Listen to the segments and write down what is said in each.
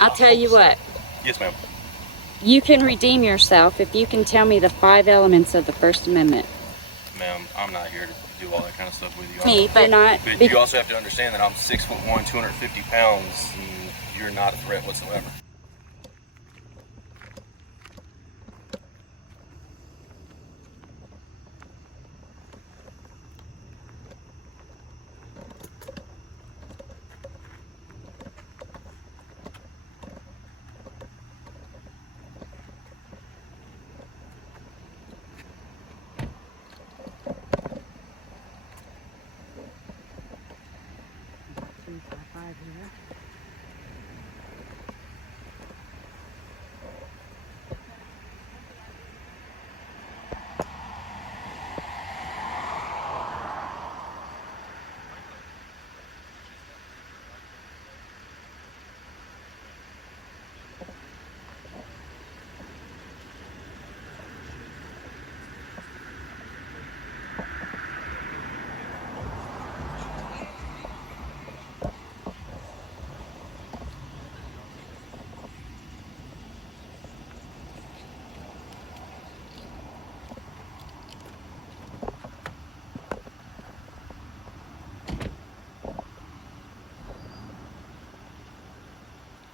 I'll tell you what. Yes, ma'am. You can redeem yourself if you can tell me the 5 elements of the First Amendment. Ma'am, I'm not here to do all that kind of stuff with you. Me, but not. But you also have to understand that I'm 6'1", 250 pounds, and you're not a threat whatsoever.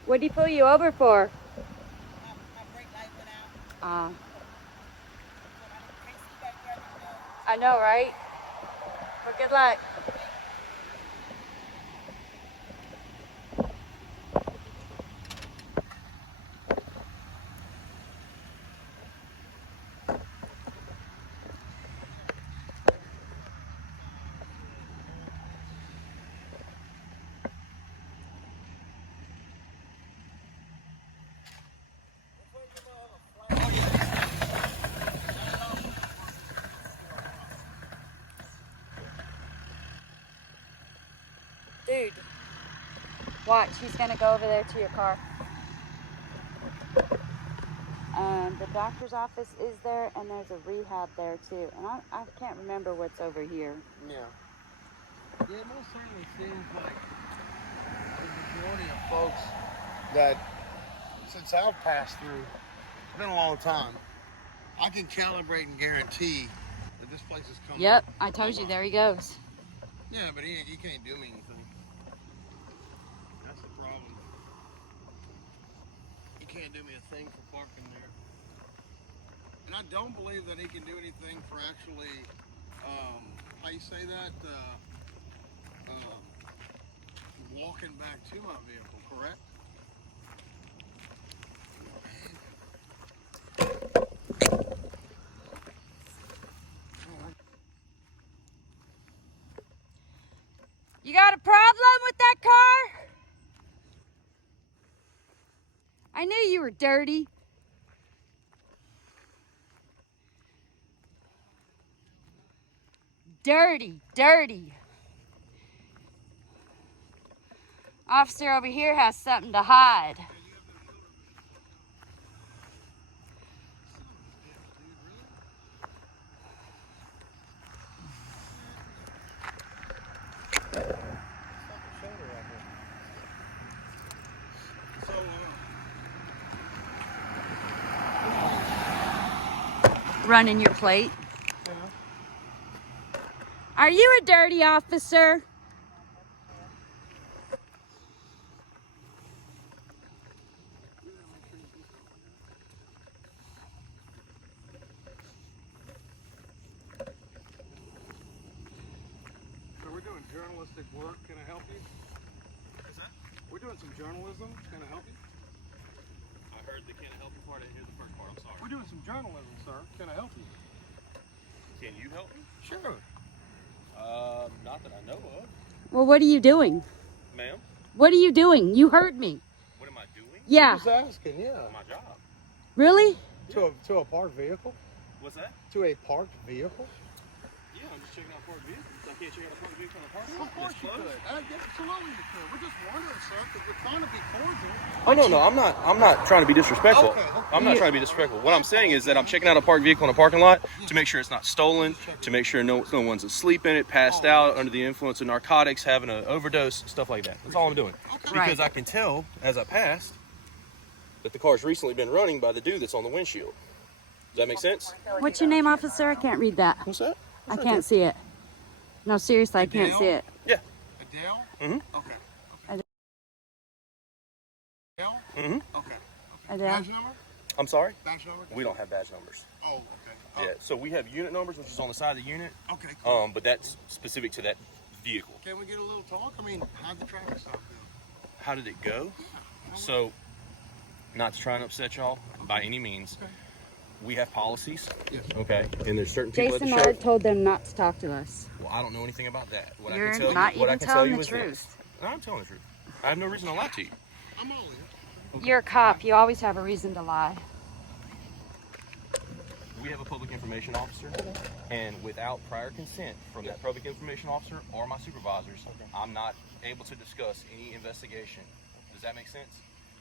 What did he pull you over for? My brake light went out. I know, right? Well, good luck. Dude, watch, he's gonna go over there to your car. The doctor's office is there, and there's a rehab there too. And I can't remember what's over here. Yeah. Yeah, it most certainly seems like the majority of folks that, since I've passed through, it's been a long time, I can calibrate and guarantee that this place is coming. Yep, I told you, there he goes. Yeah, but he can't do me anything. That's the problem. He can't do me a thing for parking there. And I don't believe that he can do anything for actually, how you say that, walking back to my vehicle, correct? You got a problem with that car? I knew you were dirty. Dirty, dirty. Officer over here has something to hide. Running your plate. Are you a dirty officer? So we're doing journalistic work. Can I help you? Is that? We're doing some journalism. Can I help you? I heard the can I help you part. I didn't hear the first part. I'm sorry. We're doing some journalism, sir. Can I help you? Can you help me? Sure. Not that I know of. Well, what are you doing? Ma'am? What are you doing? You heard me. What am I doing? Yeah. Just asking, yeah. My job. Really? To a parked vehicle? What's that? To a parked vehicle? Yeah, I'm just checking out parked vehicles. I can't check out a parked vehicle in a parking lot. Of course you could. Absolutely you could. We're just wondering, sir, because we're trying to be cordial. Oh no, I'm not trying to be disrespectful. Okay. I'm not trying to be disrespectful. What I'm saying is that I'm checking out a parked vehicle in a parking lot to make sure it's not stolen, to make sure no one's asleep in it, passed out, under the influence of narcotics, having an overdose, stuff like that. That's all I'm doing. Okay. Because I can tell as I passed that the car's recently been running by the dude that's on the windshield. Does that make sense? What's your name, officer? I can't read that. What's that? I can't see it. No, seriously, I can't see it. Yeah. Adell? Mm-hmm. Okay. Adell. Adell? Mm-hmm. Okay. Adell. Badge number? I'm sorry? Badge number? We don't have badge numbers. Oh, okay. Oh. Yeah, so we have unit numbers, which is on the side of the unit. Okay, cool. But that's specific to that vehicle. Can we get a little talk? I mean, how'd the traffic stop go? How did it go? So, not to try and upset y'all by any means. Okay. We have policies. Yes. Okay. And there's certain people Jason at the Miller sheriff. told them not to talk to us. Well, I don't know anything about that. What You're I can tell not you, what I even can tell telling you the is this. truth. No, I'm telling the truth. I have no reason to lie to you. I'm all in. You're a cop. You always have a reason to lie. We have a public information officer, and without prior consent from that public information officer or my supervisors, I'm not able to discuss any investigation. Does that make sense?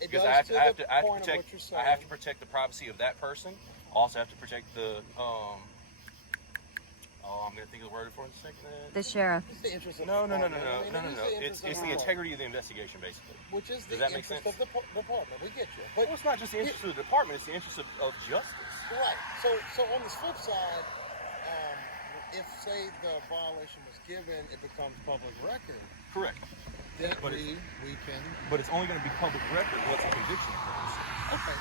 It Because does I have to to, I have the to, I have to point of protect, what you're saying. I have to protect the privacy of that person. Also, have to protect the I'm gonna think of the word for it in a second. The sheriff. It's the interest of No. the department. I mean, it is It's the integrity of the investigation, basically. Which is the Does that make interest sense? of the department. We get you. Well, it's not just the interest of the department; it's the interest of justice. Right. So on the flip side, if say the violation was given, it becomes public record. Correct. Then But we can. But it's only going to be public record once a conviction occurs. Okay.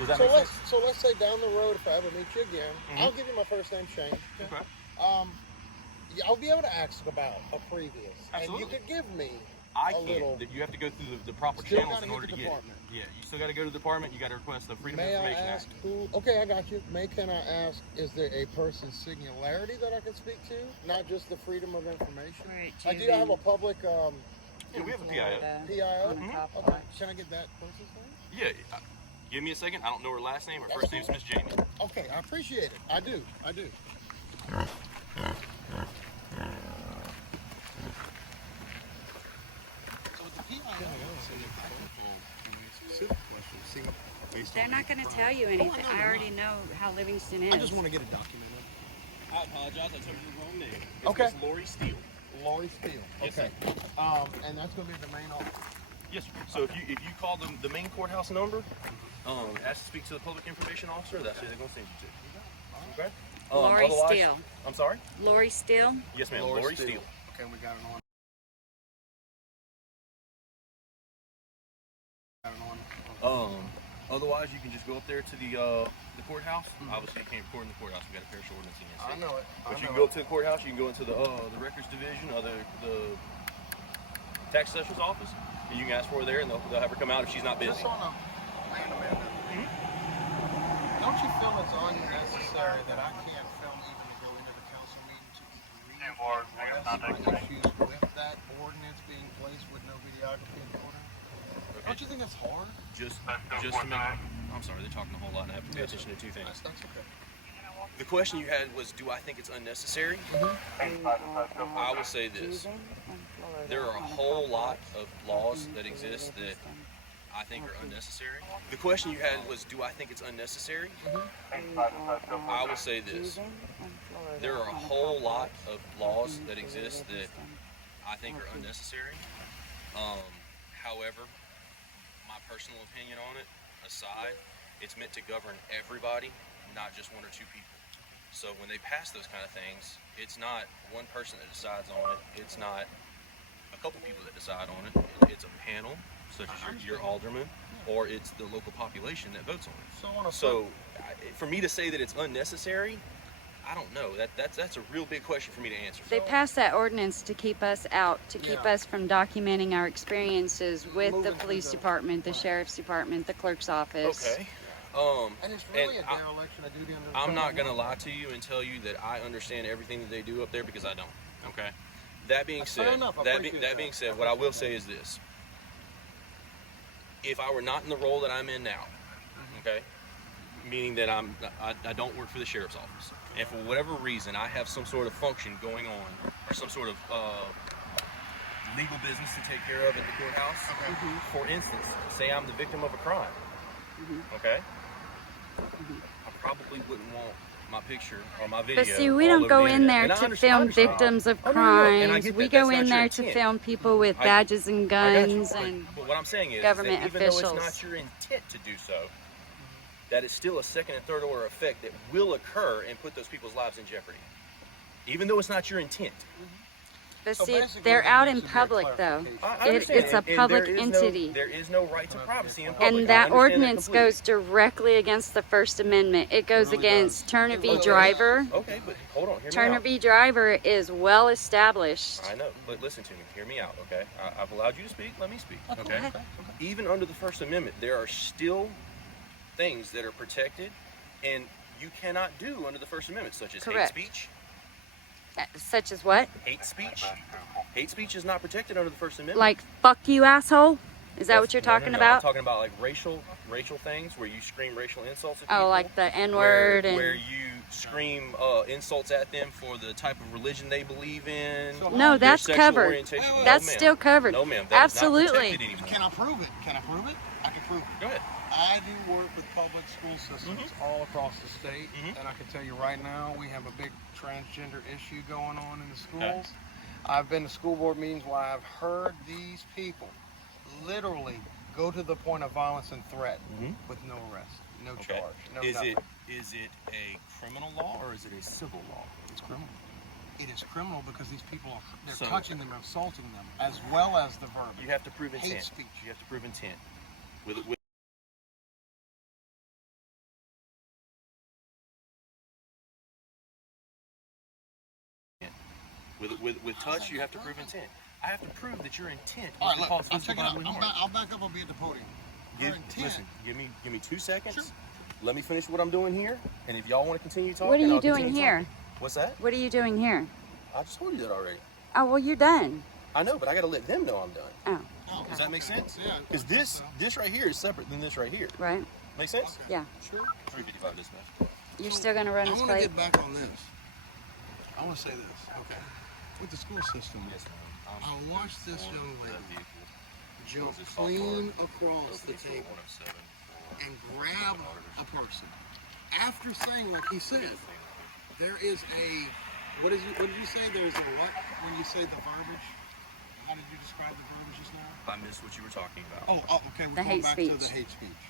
Does that make sense? So let's say down the road, if I ever meet you again, I'll give you my first name, Shane. Okay. Yeah, I'll be able to ask about a previous, Absolutely. and you could give me I a can't. little. You have to go through the proper Still channels gotta in hit order the to get it. department. Yeah, you still got to go to the department. You got to request the Freedom of May I Information ask Act. who? Okay, I got you. Can I ask? Is there a person's singularity that I can speak to, not just the freedom of information? Right, Do you have a public Yeah, we have a PIO. PIO? On the top Okay. line. Can I get that person's name? Yeah. Give me a second. I don't know her last name. Her first name is Miss Jamie. Okay, I appreciate it. I do. So with the PIO, specific questions. They're not going to tell you anything. I already know how Livingston is. I just want to get it documented. I apologize. I told you the wrong name. Okay. Miss Lori Steele. Lori Steele. Yes, Okay. And that's going to be the main office. Yes, sir. So if you call the main courthouse number, ask to speak to the public information officer, that's who they're going to send you to. Okay? Lori otherwise- Steele. I'm sorry? Lori Steele? Yes, ma'am. Lori Steele. Okay, we got it on. Otherwise, you can just go up there to the courthouse. Obviously, you can't record in the courthouse. We got a parish ordinance in I know it. But you can go up to the courthouse. You can go into the records division or the tax assessor's office, and you can ask for her there, and they'll have her come out if she's not busy. Just on a random end. Don't you feel it's unnecessary that I can't film even to go into the council meeting to read issues with that ordinance being placed with no videography in the order? Don't you think that's hard? Just to make. I'm sorry, they're talking a whole lot, and I have to pay attention to two things. That's okay. The question you had was, do I think it's unnecessary? I will say this. There are a whole lot of laws that exist that I think are unnecessary. The question you had was, do I think it's unnecessary? I will say this. There are a whole lot of laws that exist that I think are unnecessary. However, my personal opinion on it aside, it's meant to govern everybody, not just one or two people. So when they pass those kind of things, it's not one person that decides on it. It's not a couple people that decide on it. It's a panel, such as your alderman, or it's the local population that votes on it. So for me to say that it's unnecessary, I don't know. That's a real big question for me to answer. They passed that ordinance to keep us out, to keep us from documenting our experiences with the police department, the sheriff's department, the clerk's office. Okay. And it's really a dereliction of duty under the I'm not going to lie to you and tell you that I understand everything that they do up there, because I don't. Okay. That being said, that being said, what I will say is this: if I were not in the role that I'm in now, okay, meaning that I don't work for the sheriff's office, and for whatever reason I have some sort of function going on, or some sort of legal business to take care of at the courthouse. For instance, say I'm the victim of a crime. Okay. I probably wouldn't want my picture or my video. But see, we all don't over go the in there internet. And I to understand- film I understand. victims of Oh, no, no, no. And I crimes. get We that. go That's in not your there to intent. film people with I- badges and I got you. guns and But what I'm saying is government that even though officials. it's not your intent to do so, that it's still a second and third order effect that will occur and put those people's lives in jeopardy. Even though it's not your intent. But So see, basically, they're there out needs in to be a public, though. clarification. I understand. It's a And public there is entity. there is no right to privacy in public. I And that understand ordinance completely. goes directly against the First Amendment. It goes really against does. Turner It v. really Driver. Okay, but hold on. Hear me Turner out. v. Driver is well established. I know, but listen to me. Hear me out, okay? I've allowed you to speak. Let me speak, Go okay? ahead. Even under the First Amendment, there are still things that are protected, and you cannot do under the First Amendment, such as Correct. hate speech. Such as what? Hate speech. Hate speech is not protected under the First Amendment. Like, fuck you, asshole? Is that That's- what you're no, no, talking no. about? I'm talking about like racial things where you scream racial insults at people. Oh, like the N-word and... where you scream insults at them for the type of religion they believe in. So No, their that's sexual covered. orientation. No, That's ma'am. still covered. No, ma'am. That is not Absolutely. protected anymore. Can I prove it? Can I prove it? I can prove it. Go ahead. I do work with public school systems all across the state, Mhm. and I can tell you right now, we have a big transgender issue going on in the schools. I've been to school board meetings where I've heard these people literally go to the point of violence and threat with no arrest, no Okay. charge, no Is nothing. it a criminal law or is it a civil law? It's criminal. It is criminal because these people are they're So- touching them, assaulting them, as well as the verb. You have to prove Hate intent. speech. You have to prove intent. With touch, you have to prove intent. I have to prove that your intent All is right, to look, cause I'm physical checking out. bodily harm. I'll back up. I'll be at the podium. Your intent. Listen, give me 2 seconds. Sure. Let me finish what I'm doing here, and if y'all want to continue talking, What are you I'll doing continue here? talking. What's that? What are you doing here? I just told you that already. Oh, well, you're done. I know, but I got to let them know I'm done. Oh, Oh, Does that make sense? Yeah. Because this right here is separate than this right here. right? Make sense? Yeah. Sure. 355 dispatch. You're still going to run I this want to plate? get back on this. I want to say this. Okay. With the school system, I watched this young lady jump clean across the table and grab a person. After saying what he said, there is a, what did you say? There's a what when you say the verbiage? How did you describe the verbiage just now? I missed what you were talking about. Oh, okay. We're The going hate back to speech. the hate speech.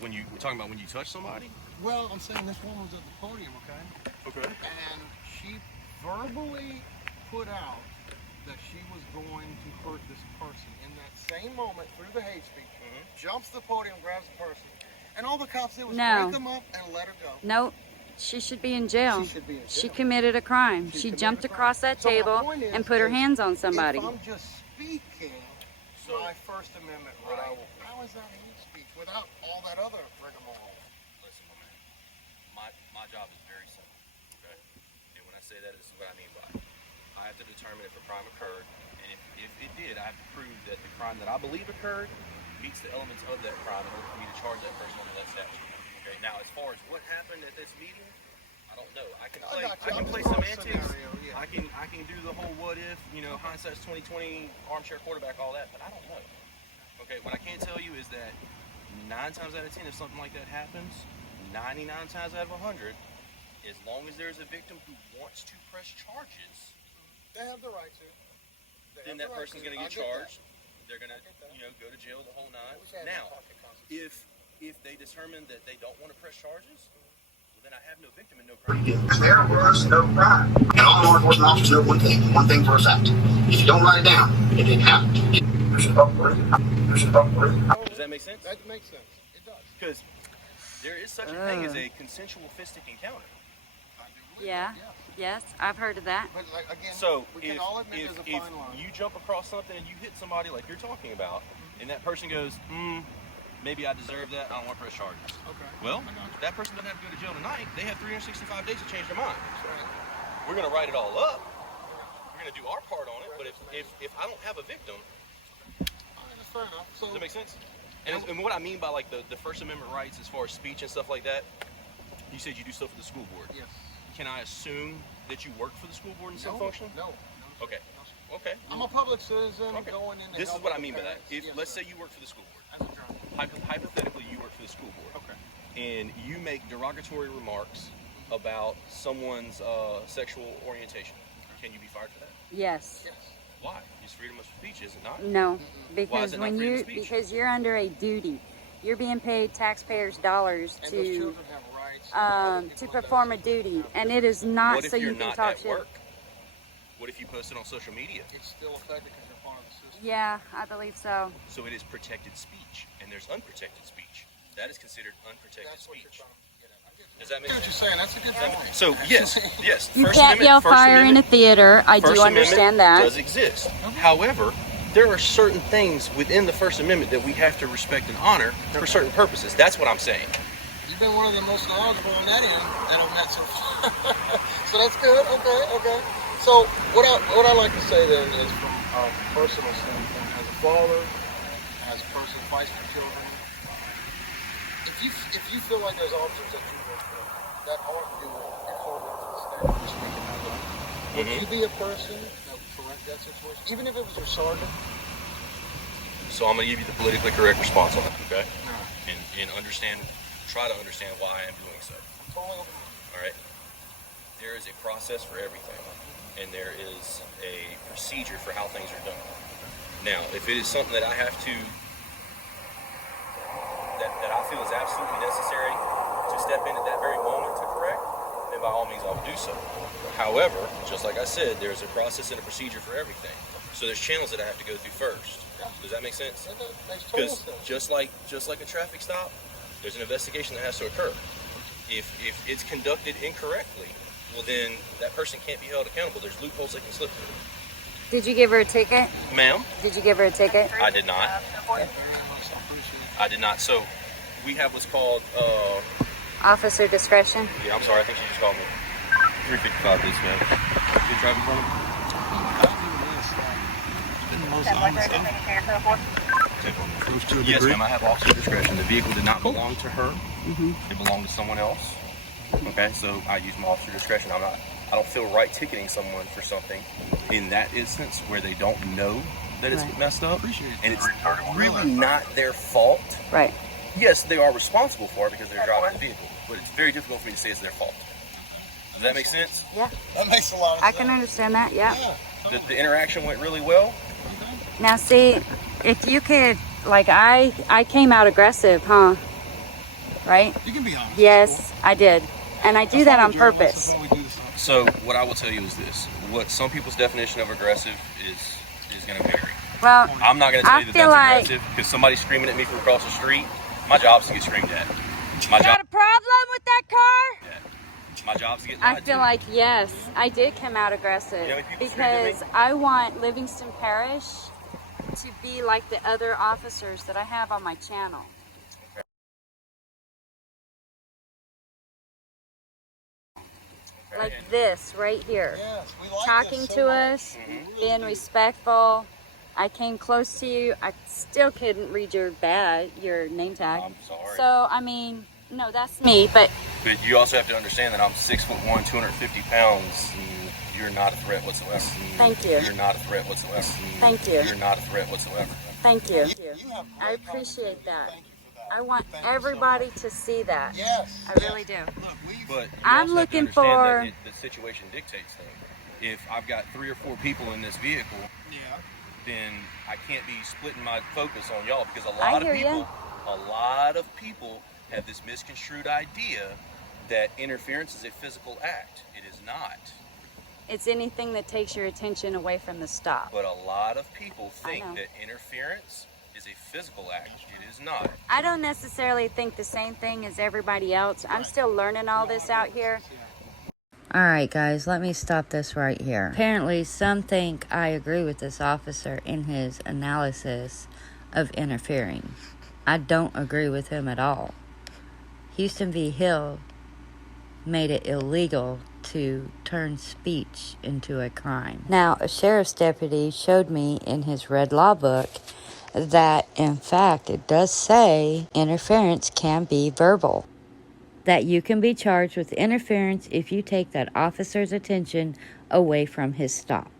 When you were talking about when you touch somebody? Well, I'm saying this woman was at the podium, okay? Okay. And she verbally put out that she was going to hurt this person. In that same moment, through the hate speech, jumps the podium, grabs the person, and all the cops did was No. break them up and let her go. Nope. She should be in jail. She should be in She jail. committed a crime. She She committed jumped a crime. across that So my table point and put her is, hands on somebody. If I'm just speaking my First Amendment right, how is that hate speech without all that other rigmarole? Listen, my job is very simple. Okay. And when I say that, this is what I mean by it. I have to determine if a crime occurred, and if it did, I have to prove that the crime that I believe occurred meets the elements of that crime in order for me to charge that person under that statute. Okay. Now, as far as what happened at this meeting, I don't know. I can play semantics. I can do the whole what if, hindsight's 2020, armchair quarterback, all that, but I don't know. Okay, what I can tell you is that 9 times out of 10, if something like that happens, 99 times out of 100, as long as there's a victim who wants to press charges, They have the right to. then that person's going to get charged. They're going to, go to jail the whole nine. Now, if they determine that they don't want to press charges, well, then I have no victim and no crime. There was no crime. And all law enforcement officers know one thing for a fact. If you don't write it down, it didn't happen. Does that make sense? That makes sense. It does. Because there is such a thing as a consensual fistic encounter. I do believe Yeah. that, Yes, I've heard of that. But like, again, So we can all admit there's a if fine line. you jump across something and you hit somebody like you're talking about, and that person goes, maybe I deserve that, I don't want to press charges. Okay. Well, I got you. that person doesn't have to go to jail tonight. They have 365 days to change their mind. Right. We're going to write it all up. We're going to do our part on it. But if I don't have a victim, All right, that's fair enough. So, does that make sense? And what I mean by like the First Amendment rights as far as speech and stuff like that, you said you do stuff for the school board. yes. Can I assume that you work for the school board in some No, function? no. Okay. No, sir. Okay. I'm a public citizen Okay. going in to This is help what I the mean by that. parents. If Yes, let's sir. say you work for the school board. As a journalist. Hypothetically, you work for the school board. Okay. And you make derogatory remarks about someone's sexual orientation, can you be fired for that? Yes. Why? It's freedom of speech, is it not? No, Why because is it not when freedom you of speech? because you're under a duty, you're being paid taxpayers' dollars And those to children have rights. to perform a duty, and it is not What if so you're you can not talk at shit. work? What if you post it on social media? It's still affected because you're part of the system. Yeah, I believe so. So it is protected speech, and there's unprotected speech. That is considered unprotected That's what you're speech. trying to get at. Does that make I get what sense? you're saying. That's a good point. So yes. You First can't Amendment, yell First fire in a Amendment, theater. I First do understand Amendment that. does exist. However, there are certain things within the First Amendment that we have to respect and honor for certain purposes. That's what I'm saying. You've been one of the most knowledgeable on that end that I've met so far. So that's good. Okay. So what I like to say then is from a personal standpoint, as a father, as a person who fights for children, if you feel like there's officers that you work with that aren't doing and holding to the standard you're speaking of, would you be a person that would correct that situation, even if it was your sergeant? So I'm going to give you the politically correct response on that, okay? No. And try to understand why I am doing so. Totally open. All right? There is a process for everything, and there is a procedure for how things are done. Now, if it is something that I have to, that I feel is absolutely necessary to step in at that very moment to correct, then by all means I will do so. However, just like I said, there's a process and a procedure for everything. So there's channels that I have to go through first. Does that make sense? That makes total Because sense. just like a traffic stop, there's an investigation that has to occur. If it's conducted incorrectly, well then that person can't be held accountable. There's loopholes they can slip through. Did you give her a ticket? Ma'am, Did you give her a ticket? I did not. I did not. So we have what's called Officer discretion. yeah, I'm sorry, I think she just called me. 355 this man. You driving for me? Yes, ma'am, I have officer discretion. The vehicle did not belong to her. It belonged to someone else. Okay, so I use my officer discretion. I don't feel right ticketing someone for something in that instance where they don't know that it's Right. messed up. And it's really not their fault. Right. Yes, they are responsible for it because they're driving the vehicle, but it's very difficult for me to say it's their fault. Does that make sense? Yeah. That makes a lot of I sense. can understand that. Yeah. The interaction went really well. Now, see, if you could, like, I came out aggressive, huh? Right? You can be honest. Yes, I did. And I do that on purpose. That's why we do this. So what I will tell you is this: what some people's definition of aggressive is going to vary. Well, I'm not going to tell I you that feel that's like- aggressive because somebody's screaming at me from across the street. My job's to get screamed at. My got job. a problem with that car? My job's to get I lied feel to. like, yes, I did come out aggressive You know how many people screamed at me? because I want Livingston Parish to be like the other officers that I have on my channel. Like this right here. Yes, we like Talking this so to much. us, being respectful. I came close to you. I still couldn't read your name tag. I'm sorry. So, I mean, no, that's me, but But you also have to understand that I'm 6'1", 250 pounds. And you're not a threat whatsoever. Thank you. You're not a threat whatsoever. Thank you. You're not a threat whatsoever. thank you. You have I great appreciate that. Thank you for that. I want Thank you so everybody much. to see that. Yes. I really do. Look, But you I'm also have to looking understand for- that the situation dictates things. If I've got 3 or 4 people in this vehicle, then I can't be splitting my focus on y'all because a lot of people have this misconstrued idea that interference is a physical act. It is not. It's anything that takes your attention away from the stop. But a lot of people think know. that interference is a physical act. It is not. I don't necessarily think the same thing as everybody else. I'm still learning all this out here. All right, guys, let me stop this right here. Apparently, some think I agree with this officer in his analysis of interfering. I don't agree with him at all. Houston v. Hill made it illegal to turn speech into a crime. Now, a sheriff's deputy showed me in his red law book that, in fact, it does say interference can be verbal. That you can be charged with interference if you take that officer's attention away from his stop.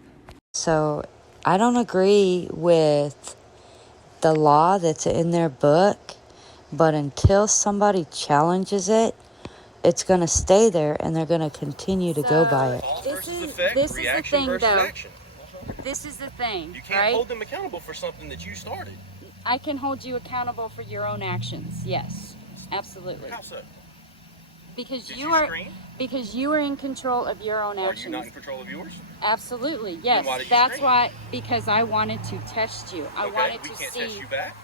So, I don't agree with the law that's in their book, but until somebody challenges it, it's going to stay there, and they're going to continue to go by it. Cause This versus is- effect, this is the reaction thing, versus though. action. This is the thing, You can't right? hold them accountable for something that you started. I can hold you accountable for your own actions. Yes, absolutely. How so? Because Did you you are scream? because you are in control of your own Are you actions. not in control of yours? Absolutely, yes. why did you That's scream? why, because I wanted to test you. I Okay, wanted we to can't see. test you back.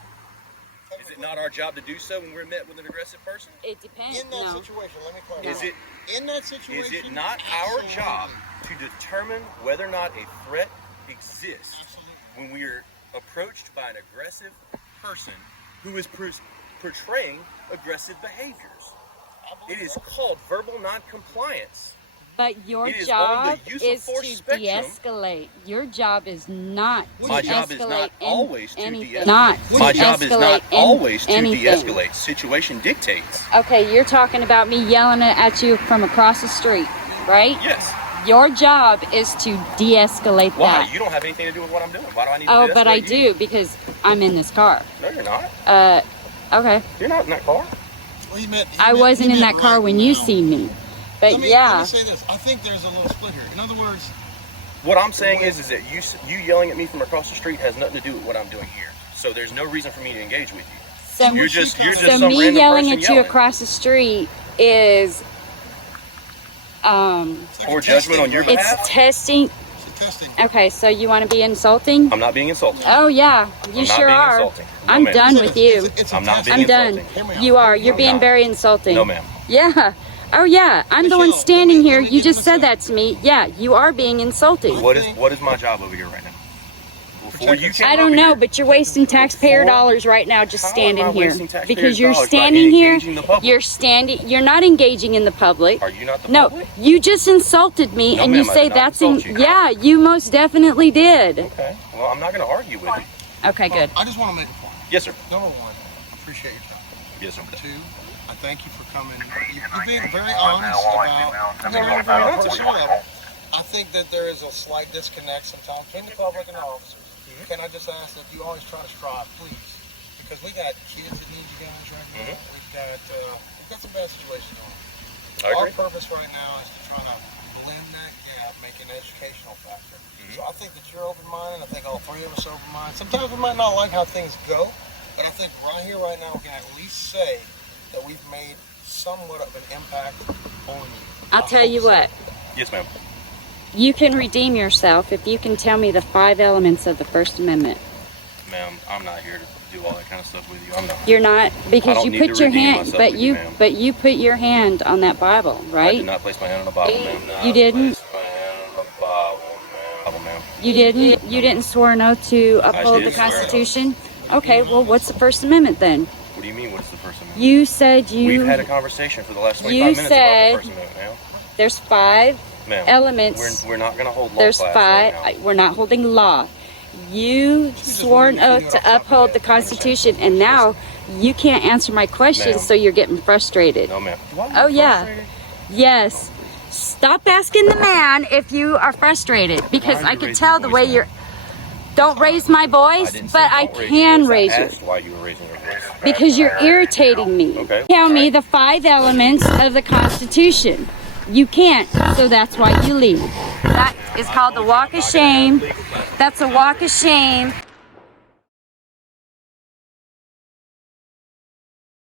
Is it not our job to do so when we're met with an aggressive person? It depends. In that No. situation, let me clarify. Is it in that situation? is it not our absolutely. job to determine whether or not a threat exists Absolutely. when we are approached by an aggressive person who is portraying aggressive behaviors? It is called verbal noncompliance. But your It is job on the use of is force to spectrum. de-escalate. Your job is not to My job is escalate not always to anything. de-escalate. Not My to job is escalate not always to anything. de-escalate. Situation dictates. Okay, you're talking about me yelling at you from across the street, right? Yes. Your job is to de-escalate Why? that. You don't have anything to do with what I'm doing. Why do I need to Oh, but I de-escalate you? do, because I'm in this car. No, you're not. Okay. You're not in that car. Well, he meant, I wasn't in that car when you seen me. But Let me yeah. say this. I think there's a little split here. In other words, What I'm saying is that you yelling at me from across the street has nothing to do with what I'm doing here. So there's no reason for me to engage with you. So, You're just so some me random yelling person at you yelling. across the street is Poor judgment on your behalf. it's testing. it's a testing. Okay, so you want to be insulting? I'm not being insulting. Oh yeah, you I'm not sure being are. insulting. No, I'm ma'am. done with you. It's a I'm not test. being I'm done. insulting. Hear me out. You are. You're I'm being not. very insulting. No, ma'am. Yeah. Oh yeah. I'm the one Michelle, standing let me here. give You it just a said second. that to me. Yeah, you are being insulting. What is my job over here right now? Before you came I don't over know, here, but you're wasting taxpayer Before- dollars right now just How am standing I here. wasting taxpayer Because you're dollars by standing here. engaging the public? You're not engaging in the public. Are you not the No, public? you just insulted me, No, and you ma'am, I say did not that's insult you. yeah, you most definitely did. Okay. Well, I'm not going to argue with you. Okay, good. I just want to make a point. Yes, sir. Number one, I appreciate your time. Yes, sir. Two, I thank you for coming. You're being very honest about level. I think that there is a slight disconnect sometimes between the public and the officers. Can I just ask that you always try to strive, please? Because we got kids that need you guys right now. We've got some bad situations on. I Our agree. purpose right now is to try to blend that gap, make an educational factor. So I think that you're open-minded. I think all three of us are open-minded. Sometimes we might not like how things go, but I think right here, right now, we can at least say that we've made somewhat of an impact on you. I'll tell you what. Yes, ma'am. You can redeem yourself if you can tell me the 5 elements of the First Amendment. Ma'am, I'm not here to do all that kind of stuff with you. I'm not. You're not, I because don't you need put to your redeem hand, myself but with you, you ma'am. but you put your hand on that Bible, I right? did not place my hand on the Bible, ma'am. You didn't? Place my hand on the Bible, ma'am. You didn't. You didn't swear an oath to uphold the did swear an oath. Constitution. Okay, well, what's the First Amendment then? What do you mean? What is the First Amendment? You said We've had a conversation for the last 25 You minutes said- about the First Amendment, ma'am. there's 5 Ma'am, elements. We're not going to hold law There's class 5. right now. We're not holding law. You swore an oath to uphold the Constitution, and now you can't answer my questions, Ma'am. so you're getting frustrated. No, ma'am. Oh yeah. Yes. Stop asking the man if you are frustrated, because Why are I you can raising tell your the voice, way ma'am? you're. Don't raise my voice, didn't say but I don't raise can your voice. raise I it asked why you were raising your voice. because you're irritating me. Okay. Tell me the 5 elements of the Constitution. You can't, so that's why you leave. That is called the walk of shame. That's a walk of shame.